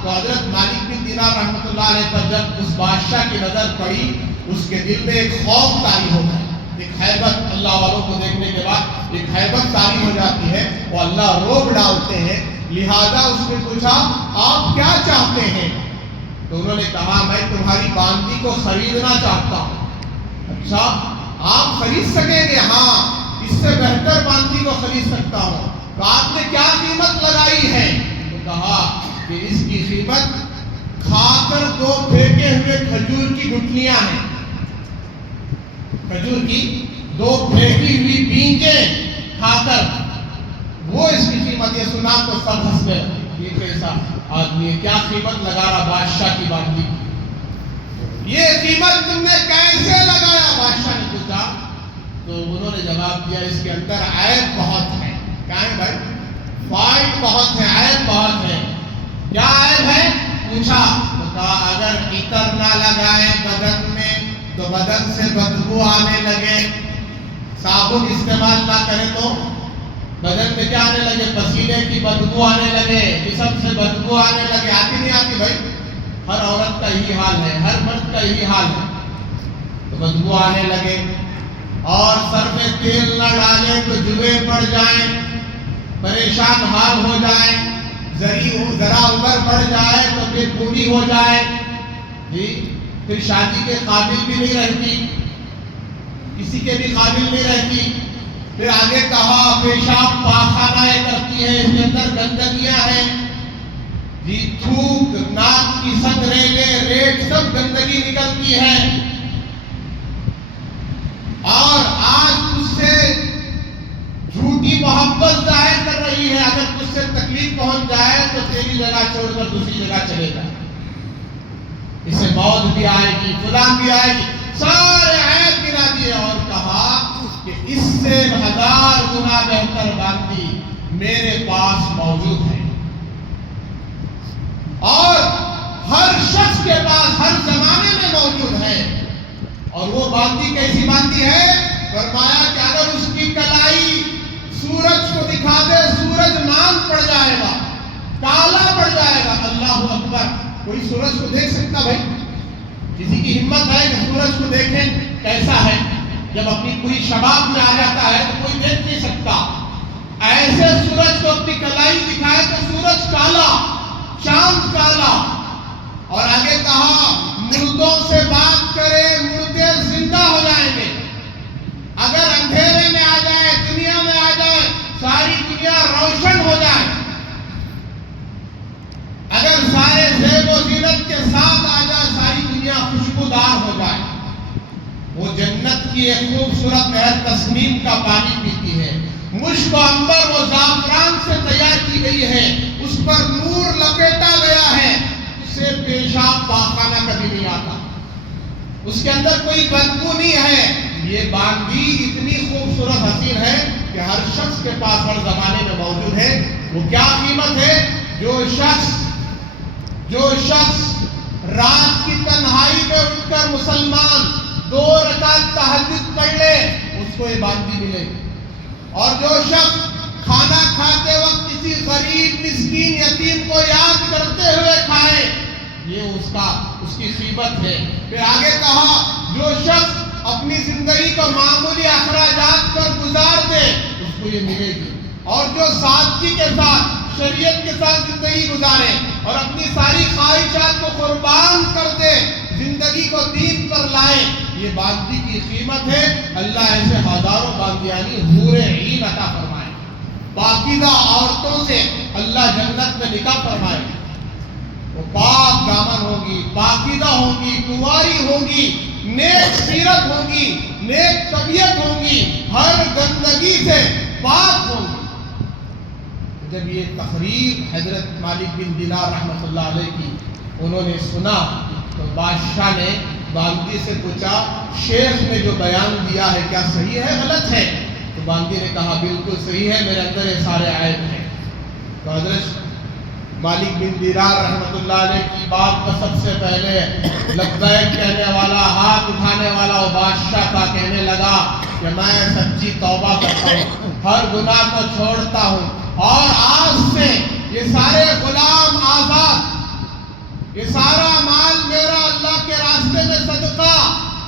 تو حضرت مالک بن دینار رحمۃ اللہ علیہ پر جب اس بادشاہ کی نظر پڑی اس کے دل میں ایک خوف طاری ہو گیا، ایک حیبت، اللہ والوں کو دیکھنے کے بعد ایک حیبت طاری ہو جاتی ہے، وہ اللہ روب ڈالتے ہیں۔ لہذا اس نے پوچھا آپ کیا چاہتے ہیں؟ تو انہوں نے کہا میں تمہاری باندی کو خریدنا چاہتا ہوں۔ اچھا آپ خرید سکیں گے؟ ہاں اس سے بہتر باندی کو خرید سکتا ہوں۔ تو آپ نے کیا قیمت لگائی ہے؟ تو کہا کہ اس کی قیمت کھا کر 2 پھینکے ہوئے کھجور کی گٹلیاں ہیں، کھجور کی 2 پھینکی ہوئی بینجیں کھا کر وہ اس کی قیمت۔ یہ سنا تو سب ہنس گئے، یہ کیسا آدمی ہے، کیا قیمت لگا رہا بادشاہ کی باندی، یہ قیمت تم نے کیسے لگایا؟ بادشاہ نے پوچھا تو انہوں نے جواب دیا اس کے اندر عیب بہت ہے۔ کیا ہے بھائی؟ فالٹ بہت ہے، عیب بہت ہے۔ کیا عیب ہے؟ پوچھا تو کہا اگر عطر نہ لگائے بدن میں تو بدن سے بدبو آنے لگے، صابن استعمال نہ کرے تو بدن میں کیا آنے لگے؟ پسینے کی بدبو آنے لگے، جسم سے بدبو آنے لگے۔ آتی نہیں آتی بھائی؟ ہر عورت کا یہی حال ہے، ہر مرد کا یہی حال ہے، تو بدبو آنے لگے، اور سر میں تیل نہ ڈالیں تو جوئے پڑ جائیں، پریشان حال ہو جائیں، ذرا عمر بڑھ جائے تو پھر بوڑھی ہو جائے، پھر شادی کے قابل بھی نہیں رہتی، کسی کے بھی قابل نہیں رہتی۔ پھر آگے کہا پیشاب پاخانہ کرتی ہے، اس کے اندر گندگیاں ہیں، تھوک، ناک کی سب ریٹ سب گندگی نکلتی ہے، اور آج تجھ سے جھوٹی محبت ظاہر کر رہی ہے، اگر تجھ سے تکلیف پہنچ جائے تو تیری جگہ چھوڑ کر دوسری جگہ چلے جائے، اسے موت بھی آئے گی، فلاں بھی آئے گی، سارے عیب گنا دیے، اور کہا کہ اس سے 1000 گنا بہتر باندی میرے پاس موجود ہے، اور ہر شخص کے پاس ہر زمانے میں موجود ہے۔ اور وہ باندی کیسی باندی ہے؟ فرمایا کہ اگر اس کی کلائی سورج کو دکھا دے سورج نام پڑ جائے گا، کالا پڑ جائے گا۔ اللہ اکبر! کوئی سورج کو دیکھ سکتا بھائی؟ کسی کی ہمت ہے کہ سورج کو دیکھیں کیسا ہے؟ جب اپنی پوری شباب میں آ جاتا ہے تو کوئی دیکھ نہیں سکتا، ایسے سورج کو اپنی کلائی دکھائے تو سورج کالا، چاند کالا۔ اور آگے کہا مردوں سے بات کرے مردے زندہ ہو جائیں گے، اگر اندھیرے میں آ جائے، دنیا میں آ جائے، ساری دنیا روشن ہو جائے، اگر سارے زیب و زینت کے ساتھ آ جائے، ساری دنیا خوشبودار ہو جائے، وہ جنت کی ایک خوبصورت نہر تسنیم کا پانی پیتی ہے، مشک و عنبر و زعفران سے تیار کی گئی ہے، اس پر نور لپیٹا گیا ہے، اسے پیشاب پاخانہ کبھی نہیں آتا، اس کے اندر کوئی بدبو نہیں ہے۔ یہ باندی اتنی خوبصورت حسین ہے کہ ہر شخص کے پاس ہر زمانے میں موجود ہے۔ وہ کیا قیمت ہے؟ جو شخص رات کی تنہائی میں اٹھ کر مسلمان 2 رکعت تہجد پڑھ لے اس کو یہ باندی ملے گی، اور جو شخص کھانا کھاتے وقت کسی غریب مسکین یتیم کو یاد کرتے ہوئے کھائے، یہ اس کی قیمت ہے۔ پھر آگے کہا جو شخص اپنی زندگی کو معمولی اخراجات پر گزار دے اس کو یہ ملے گی، اور جو سادگی کے ساتھ شریعت کے ساتھ زندگی گزارے اور اپنی ساری خواہشات کو قربان کر دے، زندگی کو دین پر لائے، یہ باندی کی قیمت ہے۔ اللہ ایسے ہزاروں باندیانی حور عین عطا فرمائے، پاکیزہ عورتوں سے اللہ جنت میں نکاح فرمائے، وہ پاک دامن ہوگی، پاکیزہ ہوگی، کنواری ہوگی، نیک سیرت ہوگی، نیک طبیعت ہوگی، ہر گندگی سے پاک ہوگی۔ جب یہ تقریر حضرت مالک بن دینار رحمۃ اللہ علیہ کی انہوں نے سنا تو بادشاہ نے باندی سے پوچھا شیخ نے جو بیان دیا ہے کیا صحیح ہے غلط ہے؟ تو باندی نے کہا بالکل صحیح ہے، میرے اندر یہ سارے عیب ہیں۔ تو حضرت مالک بن دینار رحمۃ اللہ علیہ کی بات کا سب سے پہلے لبیک کہنے والا، ہاتھ اٹھانے والا وہ بادشاہ تھا، کہنے لگا کہ میں سچی توبہ کرتا ہوں، ہر گناہ کو چھوڑتا ہوں، اور آج سے یہ سارے غلام آزاد، یہ سارا مال میرا اللہ کے راستے میں صدقہ،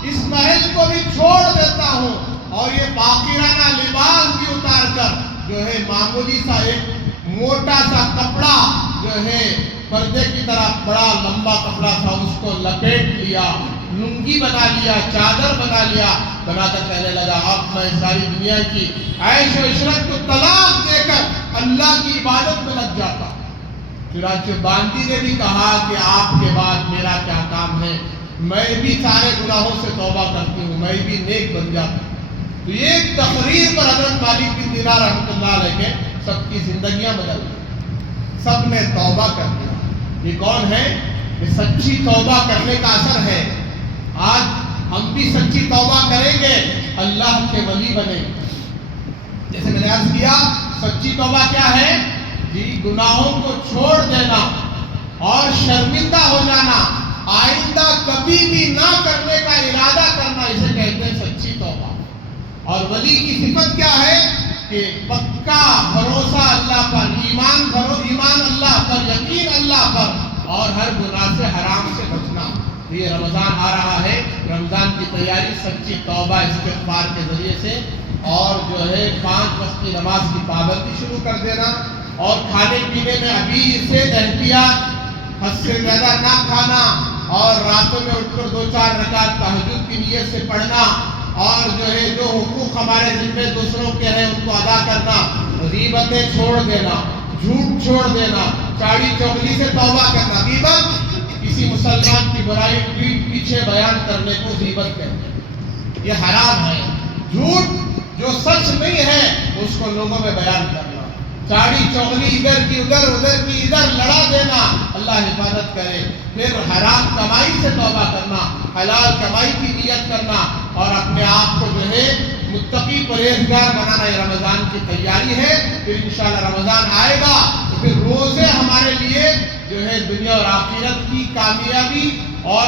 اس محل کو بھی چھوڑ دیتا ہوں اور یہ باقیرانہ لباس بھی اتار کر جو ہے معمولی سا ایک موٹا سا کپڑا جو ہے پردے کی طرح بڑا لمبا کپڑا تھا، اس کو لپیٹ لیا، لنگی بنا لیا، چادر بنا لیا، بنا کر کہنے لگا اب میں ساری دنیا کی عیش و عشرت کو طلاق دے کر اللہ کی عبادت میں لگ جاتا۔ چنانچہ باندی نے بھی کہا کہ آپ کے بعد میرا کیا کام ہے، میں بھی سارے گناہوں سے توبہ کرتی ہوں، میں بھی نیک بن جاتا ہوں۔ تو یہ ایک تقریر پر حضرت مالک بن دینار رحمۃ اللہ علیہ کے سب کی زندگیاں بدل گئی، سب نے توبہ کر دیا۔ یہ کون ہے؟ یہ سچی توبہ کرنے کا اثر ہے۔ آج ہم بھی سچی توبہ کریں گے، اللہ کے ولی بنیں گے۔ جیسے میں نے عرض کیا، سچی توبہ کیا ہے؟ جی گناہوں کو چھوڑ دینا اور شرمندہ ہو جانا، آئندہ کبھی بھی نہ کرنے کا ارادہ کرنا، اسے کہتے ہیں سچی توبہ۔ اور ولی کی صفت کیا ہے؟ کہ پکا بھروسہ اللہ پر، ایمان اللہ پر، یقین اللہ پر، اور ہر گناہ سے، حرام سے بچنا۔ یہ رمضان آ رہا ہے، رمضان کی تیاری سچی توبہ استغفار کے ذریعے سے، اور جو ہے 5 وقت کی نماز کی پابندی شروع کر دینا، اور کھانے پینے میں ابھی سے احتیاط، حد سے زیادہ نہ کھانا، اور راتوں میں اٹھ کر 2-4 رکعت تہجد کی نیت سے پڑھنا، اور جو ہے جو حقوق ہمارے ذمہ دوسروں کے ہیں ان کو ادا کرنا، غیبتیں چھوڑ دینا، جھوٹ چھوڑ دینا، چاڑی چغلی سے توبہ کرنا۔ غیبت کسی مسلمان کی برائی پیٹھ پیچھے بیان کرنے کو غیبت کہتے ہیں، یہ حرام ہے۔ جھوٹ جو سچ نہیں ہے اس کو لوگوں میں بیان کرنا، چاڑی چغلی ادھر کی ادھر، ادھر کی ادھر لڑا دینا، اللہ حفاظت کرے۔ پھر حرام کمائی سے توبہ کرنا، حلال کمائی کی نیت کرنا، اور اپنے آپ کو جو ہے متقی پرہیزگار بنانا۔ یہ رمضان کی تیاری ہے، پھر انشاءاللہ رمضان آئے گا تو پھر روزے ہمارے لیے جو ہے دنیا اور آخرت کی کامیابی اور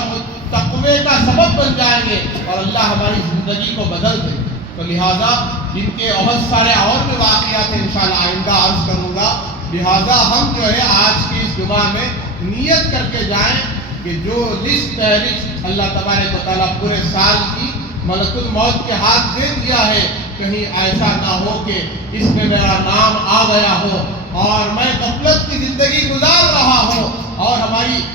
تقوی کا سبب بن جائیں گے، اور اللہ ہماری زندگی کو بدل دے۔ تو لہٰذا ان کے بہت سارے اور بھی واقعات انشاءاللہ آئندہ عرض کروں گا، لہٰذا ہم جو ہے آج کی اس جمعہ میں نیت کر کے جائیں کہ جو لسٹ اللہ تبارک و تعالیٰ پورے سال کی ملک الموت کے ہاتھ دے دیا ہے، کہیں ایسا نہ ہو کہ اس میں میرا نام آ گیا ہو اور میں غفلت کی زندگی گزار رہا ہوں، اور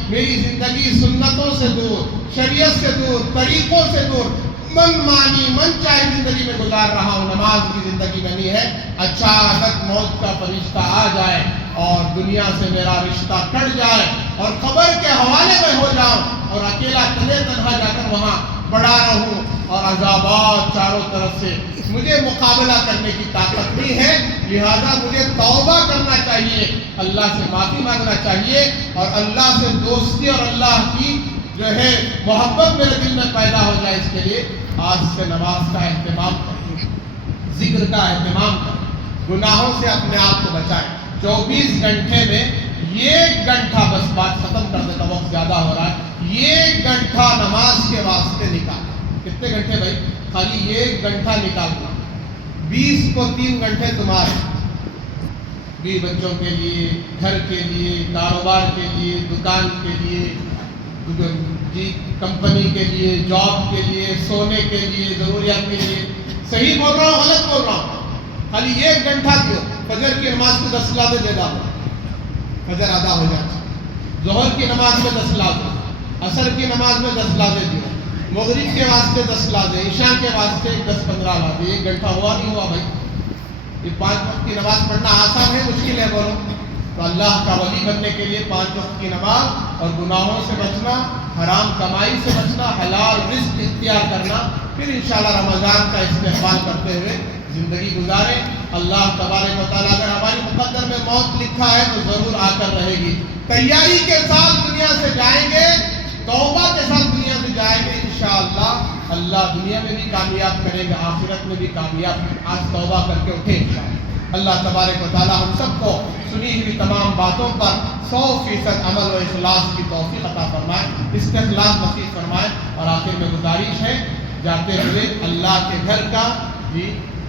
میری زندگی سنتوں سے دور، شریعت سے دور، طریقوں سے دور، من مانی من چاہے زندگی میں گزار رہا ہوں، نماز کی زندگی میں نہیں ہے۔ اچانک موت کا فرشتہ آ جائے اور دنیا سے میرا رشتہ کٹ جائے اور قبر کے حوالے میں ہو جاؤں، اور اکیلا تنہا تنہا جا کر وہاں پڑا رہوں، اور عذابات چاروں طرف سے، مجھے مقابلہ کرنے کی طاقت نہیں ہے۔ لہذا مجھے توبہ کرنا چاہیے، اللہ سے معافی مانگنا چاہیے، اور اللہ سے دوستی اور اللہ کی جو ہے محبت میرے دل میں پیدا ہو جائے۔ اس کے لیے آج سے نماز کا اہتمام کریں، ذکر کا اہتمام کریں، گناہوں سے اپنے آپ کو بچائیں۔ 24 گھنٹے میں 1 گھنٹہ، بس بات ختم کر دیتا، وقت زیادہ ہو رہا ہے، 1 گھنٹہ نماز کے واسطے نکالنا۔ کتنے گھنٹے بھائی؟ خالی 1 گھنٹہ نکالنا۔ 20 کو 3 گھنٹے تمہارے، بیوی بچوں کے لیے، گھر کے لیے، کاروبار کے لیے، دکان کے لیے، جی کمپنی کے لیے، جاب کے لیے، سونے کے لیے، ضروریات کے لیے۔ صحیح بول رہا ہوں غلط بول رہا ہوں؟ خالی 1 گھنٹہ دیو۔ فجر کی نماز کو 10 لازے دے دو، فجر ادا ہو جاتا، ظہر کی نماز میں 10 لازے، عصر کی نماز میں 10 لازے دیو، مغرب کے واسطے 10 لازے، عشاء کے واسطے 10-15 لازے۔ 1 گھنٹہ ہوا نہیں ہوا بھائی؟ یہ 5 وقت کی نماز پڑھنا آسان ہے مشکل ہے بولو؟ تو اللہ کا ولی بننے کے لیے 5 وقت کی نماز اور گناہوں سے بچنا، حرام کمائی سے بچنا، حلال رزق اختیار کرنا، پھر انشاءاللہ رمضان کا استقبال کرتے ہوئے زندگی گزاریں۔ اللہ تبارک و تعالیٰ اگر ہماری مقدر میں موت لکھا ہے تو ضرور آ کر رہے گی۔ تیاری کے ساتھ دنیا سے جائیں گے، توبہ کے ساتھ دنیا سے جائیں گے، انشاءاللہ اللہ دنیا میں بھی کامیاب کرے گا، آخرت میں بھی کامیاب۔ آج توبہ کر کے اٹھیں انشاءاللہ۔ اللہ تبارک و تعالیٰ ہم سب کو سنی ہوئی تمام باتوں پر 100% عمل و اخلاص کی توفیق عطا فرمائے، استخلاص نصیب فرمائے۔ اور آخر میں گزارش ہے جاتے ہوئے اللہ کے گھر کا،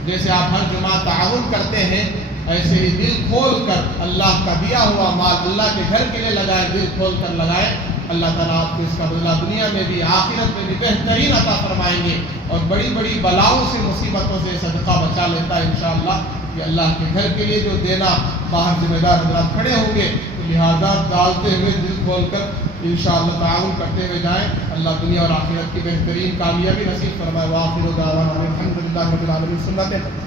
جیسے آپ ہر جمعہ تعاون کرتے ہیں، ایسے ہی دل کھول کر اللہ کا دیا ہوا مال اللہ کے گھر کے لیے لگائیں، دل کھول کر لگائیں، اللہ تعالیٰ آپ کو اس کا بدلہ دنیا میں بھی آخرت میں بھی بہترین عطا فرمائیں گے، اور بڑی بڑی بلاؤں سے مصیبتوں سے صدقہ بچا لیتا ہے انشاءاللہ۔ کہ اللہ کے گھر کے لیے جو دینا، باہر ذمہ دار حضرات کھڑے ہوں گے تو لہٰذا ڈالتے ہوئے دل کھول کر انشاءاللہ تعاون کرتے ہوئے جائیں، اللہ دنیا اور آخرت کی بہترین کامیابی نصیب فرمائے۔ وآخر دعوانا الحمدللہ رب العالمین۔ سنت